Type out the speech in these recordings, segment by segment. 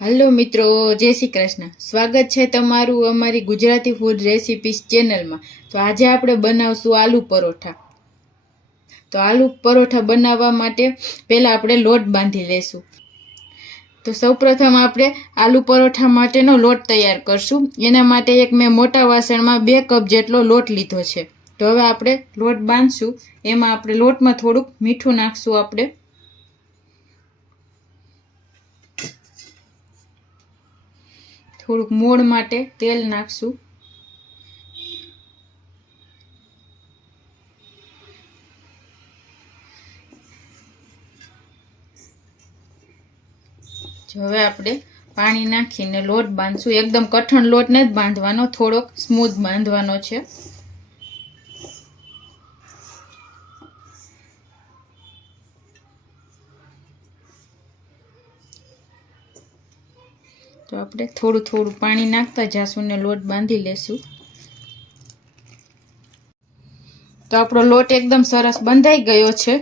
Hello मित्रों, जय श्री कृष्ण। स्वागत है तमारू अमारी गुजराती फूड रेसिपीज चेनल में। तो आज આપણે બનાવશું આલુ પરોઠા। તો આલુ પરોઠા બનાવવા માટે પહેલા આપણે લોટ બાંધી લેશું। તો સૌપ્રથમ આપણે આલુ પરોઠા માટેનો લોટ તૈયાર કરશું। એના માટે એક મેં મોટા વાસણમાં 2 કપ જેટલો લોટ લીધો છે। તો હવે આપણે લોટ બાંધશું। એમાં આપણે લોટમાં થોડુંક મીઠું નાખશું। આપણે થોડુંક મોણ માટે તેલ નાખશું। હવે આપણે પાણી નાખીને લોટ બાંધશું। એકદમ કઠણ લોટ નથી બાંધવાનો, થોડોક સ્મૂથ બાંધવાનો છે। તો આપણે થોડું થોડું પાણી નાખતા જાશું ને લોટ બાંધી લેશું। તો આપણો લોટ એકદમ સરસ બંધાઈ ગયો છે।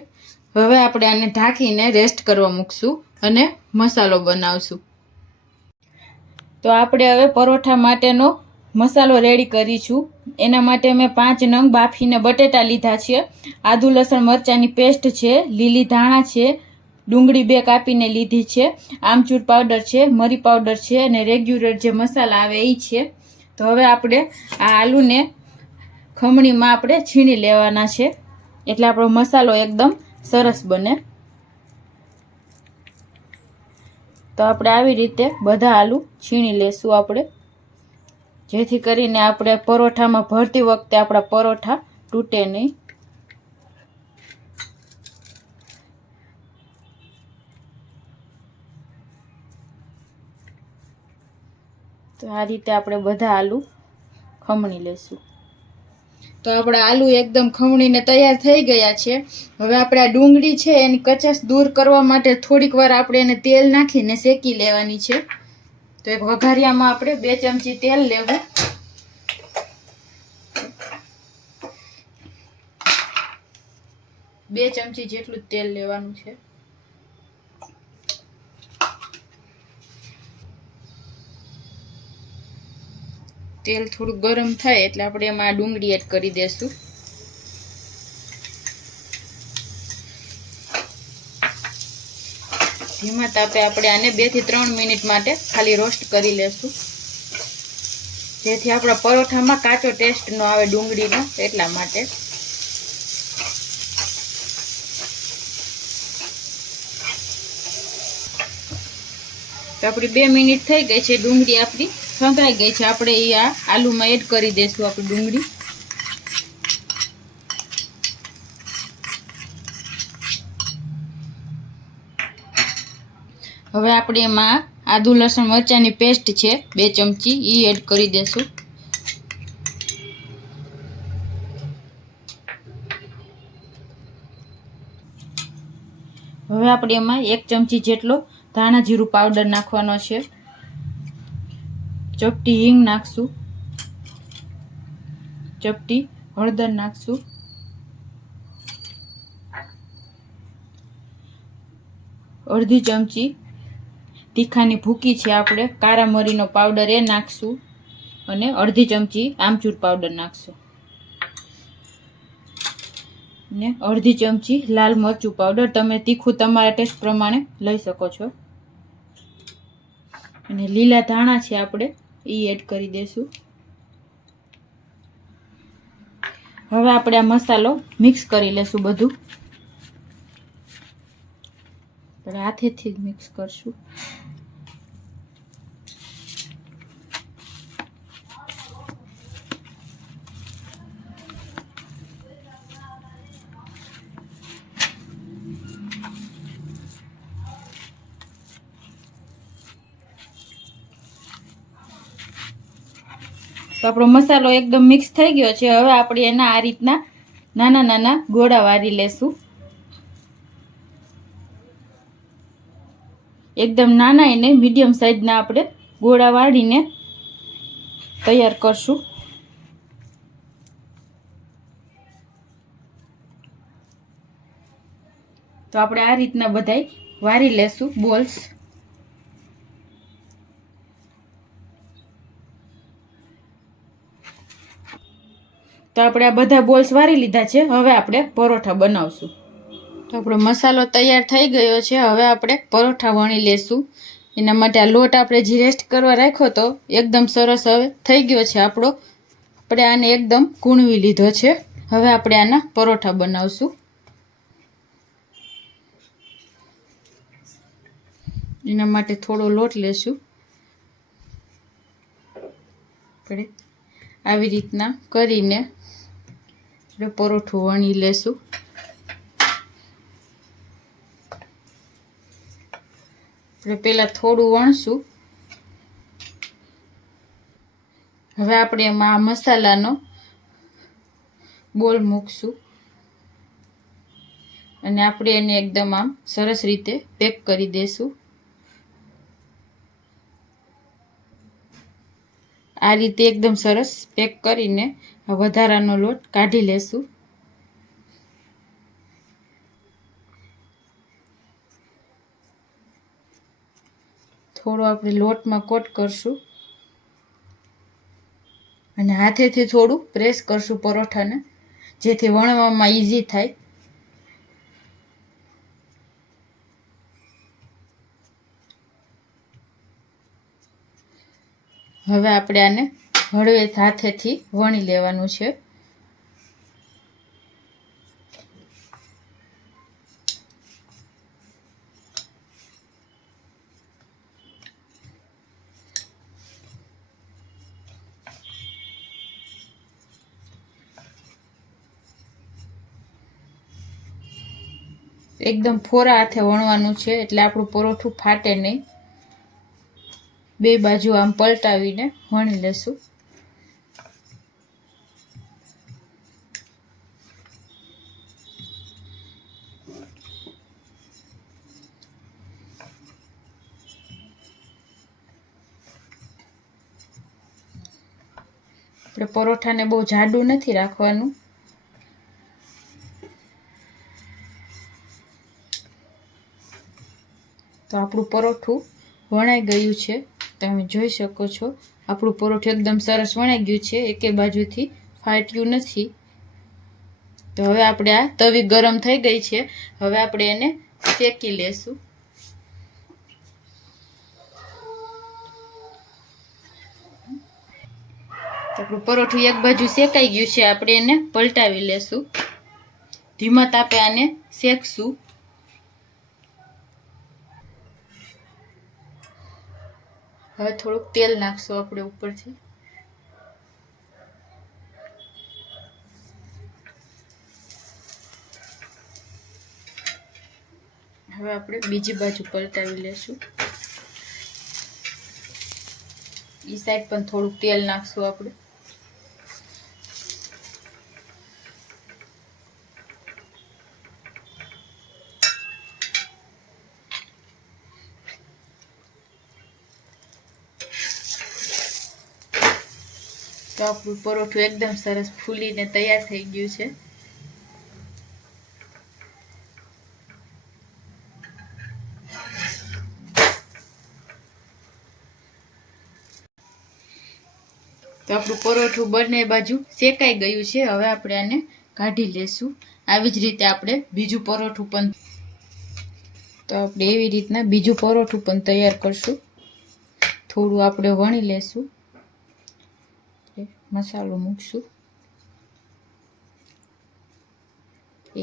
હવે આપણે આને ઢાંકીને રેસ્ટ કરવા મૂકશું અને મસાલો બનાવશું। તો આપણે હવે પરોઠા માટેનો મસાલો રેડી કરીશું। એના માટે મેં 5 નંગ બાફીને બટેટા લીધા છે, આદુ લસણ મરચાંની પેસ્ટ છે, લીલી ધાણા છે, ડુંગળી 2 કાપીને લીધી છે, આમચૂર પાવડર છે, મરી પાવડર છે અને રેગ્યુલર જે મસાલા આવે એ છે। તો હવે આપણે આ આલુને ખમણીમાં આપણે છીણી લેવાના છે, એટલે આપણો મસાલો એકદમ સરસ બને। તો આપણે આવી રીતે બધા આલુ છીણી લેશું આપણે, જેથી કરીને આપણે પરોઠામાં ભરતી વખતે આપણા પરોઠા તૂટે નહીં। તો આ રીતે આપણે બધા આલુ ખમણી લેશું। તો આપણા આલુ એકદમ ખમણીને તૈયાર થઈ ગયા છે। હવે આપણે આ ડુંગળી છે એની કચાશ દૂર કરવા માટે થોડીક વાર આપણે એને તેલ નાખીને શેકી લેવાની છે। તો એક વઘારિયામાં આપણે 2 ચમચી તેલ લેવું। બે ચમચી જેટલું તેલ લેવાનું છે। તેલ થોડું ગરમ થાય એટલે આપણે એમાં ડુંગળી એડ કરી દેશું। ધીમા તાપે આપણે આને 2 થી 3 મિનિટ માટે ખાલી રોસ્ટ કરી લેશું, જેથી આપણા પરોઠામાં કાચો ટેસ્ટ ન આવે ડુંગળીનો, એટલા માટે। તો આપણી 2 મિનિટ થઈ ગઈ છે, ડુંગળી આપણી સંતળાઈ ગઈ છે। આપણે એ આ આલુમાં એડ કરી દઈશું આપણી ડુંગળી। હવે આપણે એમાં આદુ લસણ મરચાંની પેસ્ટ છે 2 ચમચી, એ એડ કરી દઈશું। હવે આપણે એમાં 1 ચમચી જેટલો ધાણા જીરું પાવડર નાખવાનો છે, ચપટી હિંગ નાખશું, ચપટી હળદર નાખશું, અડધી ચમચી તીખાની ભૂકી છે આપણે કારા મરીનો પાવડર એ નાખશું, અને અડધી ચમચી આમચૂર પાવડર નાખશું, ને અડધી ચમચી લાલ મરચું પાવડર। તમે તીખું તમારા ટેસ્ટ પ્રમાણે લઈ શકો છો। અને લીલા ધાણા છે આપણે એ એડ કરી દઈશું। હવે આપણે આ મસાલો મિક્સ કરી લેશું બધું, હાથેથી જ મિક્સ કરશું। તો આપણો મસાલો એકદમ મિક્સ થઈ ગયો છે। હવે આપણે એના આ રીતના નાના નાના ગોળા વારી લેશું। એકદમ નાના એને મીડિયમ સાઈઝના આપણે ગોળા વાળીને તૈયાર કરશું। તો આપણે આ રીતના બધાય વારી લેશું બોલ્સ। તો આપણે આ બધા બોલ્સ વારી લીધા છે. હવે આપણે પરોઠા બનાવશું. તો આપણો મસાલો તૈયાર થઈ ગયો છે. હવે આપણે પરોઠા વણી લેશું. એના માટે આ લોટ આપણે જે રેસ્ટ કરવા રાખ્યો તો એકદમ સરસ હવે થઈ ગયો છે આપણો. આપણે આને એકદમ કૂણવી લીધો છે. હવે આપણે આના પરોઠા બનાવશું. એના માટે થોડો લોટ લેશું. આપણે આવી રીતના કરીને આપણે પરોઠું વણી લેશું. આપણે પહેલાં થોડું વણશું. હવે આપણે એમાં આ મસાલાનો બોલ મૂકશું અને આપણે એને એકદમ આમ સરસ રીતે પેક કરી દઈશું. આ રીતે એકદમ સરસ પેક કરીને આ વધારાનો લોટ કાઢી લેશું. થોડો આપણે લોટમાં કોટ કરશું અને હાથેથી થોડું પ્રેસ કરશું પરોઠાને, જેથી વણવામાં ઈઝી થાય. હવે આપણે આને હળવે હાથેથી વણી લેવાનું છે. એકદમ ફોરા હાથે વણવાનું છે એટલે આપણું પરોઠું ફાટે નહીં. બે બાજુ આમ પલટાવીને વણી લેશું. આપણે પરોઠાને બહુ જાડું નથી રાખવાનું. તો આપણું પરોઠું વણાઈ ગયું છે. તમે જોઈ શકો છો આપણું પરોઠું એકદમ સરસ વણાઈ ગયું છે. એકે બાજુથી ફાટ્યું નથી. તો હવે આપણે આ તવી ગરમ થઈ ગઈ છે. હવે આપણે એને શેકી લેશું. આપણું પરોઠું એક બાજુ શેકાઈ ગયું છે. આપણે એને પલટાવી લેશું. ધીમા તાપે આને શેકશું. હવે થોડુંક તેલ નાખશું આપણે ઉપરથી. હવે આપણે બીજી બાજુ પલટાવી લેશું. એ સાઈડ પણ થોડુંક તેલ નાખશું આપણે. તો આપણું પરોઠું એકદમ સરસ ફૂલીને તૈયાર થઈ ગયું છે. તો આપણું પરોઠું બંને બાજુ શેકાઈ ગયું છે. હવે આપણે આને કાઢી લેશું. આવી જ રીતે આપણે બીજું પરોઠું પણ એવી રીતના બીજું પરોઠું પણ તૈયાર કરશું. થોડું આપણે વણી લેશું. મસાલો મૂકશું.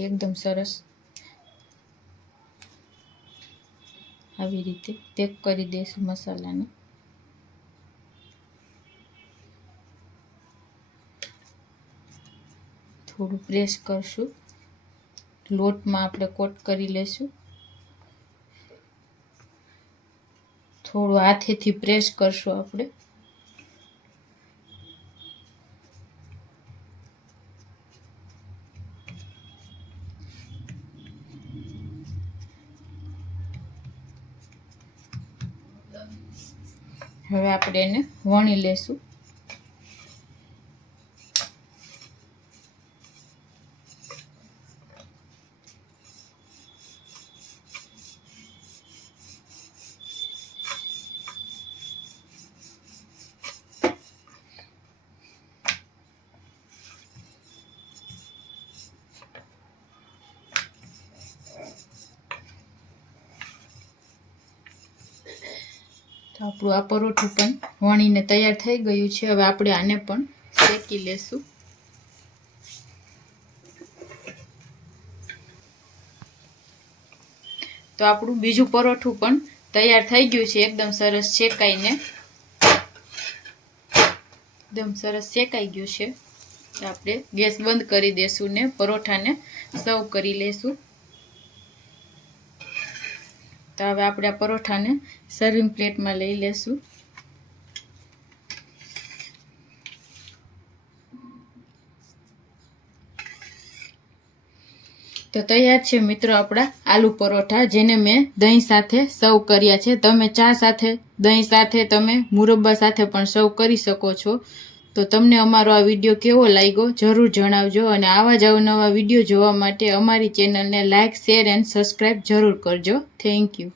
એકદમ સરસ આવી રીતે પેક કરી દઈશું મસાલાને. થોડું પ્રેસ કરશું. લોટમાં આપણે કોટ કરી લેશું. થોડું હાથેથી પ્રેસ કરશું આપણે. હવે આપણે એને વણી લેશું. તો આપણું આ પરોઠું પણ વણીને તૈયાર થઈ ગયું છે. હવે આપણે આને પણ શેકી લેશું. તો આપણું બીજું પરોઠું પણ તૈયાર થઈ ગયું છે. એકદમ સરસ શેકાઈને શેકાઈ ગયું છે. તો આપણે ગેસ બંધ કરી દેશું ને પરોઠાને સર્વ કરી લેશું. તો હવે આપણે આ પરોઠાને સર્વિંગ પ્લેટમાં લઈ લેશું. તો તૈયાર છે મિત્રો આપણા આલુ પરોઠા, જેને મેં દહીં સાથે સર્વ કર્યા છે. તમે ચા સાથે, દહીં સાથે, તમે મુરબ્બા સાથે પણ સર્વ કરી શકો છો. તો તમને અમારો આ વિડીયો કેવો લાગ્યો જરૂર જણાવજો, અને આવા જ અવનવા વિડીયો જોવા માટે અમારી ચેનલને લાઇક, શેર એન્ડ સબસ્ક્રાઈબ જરૂર કરજો. Thank you.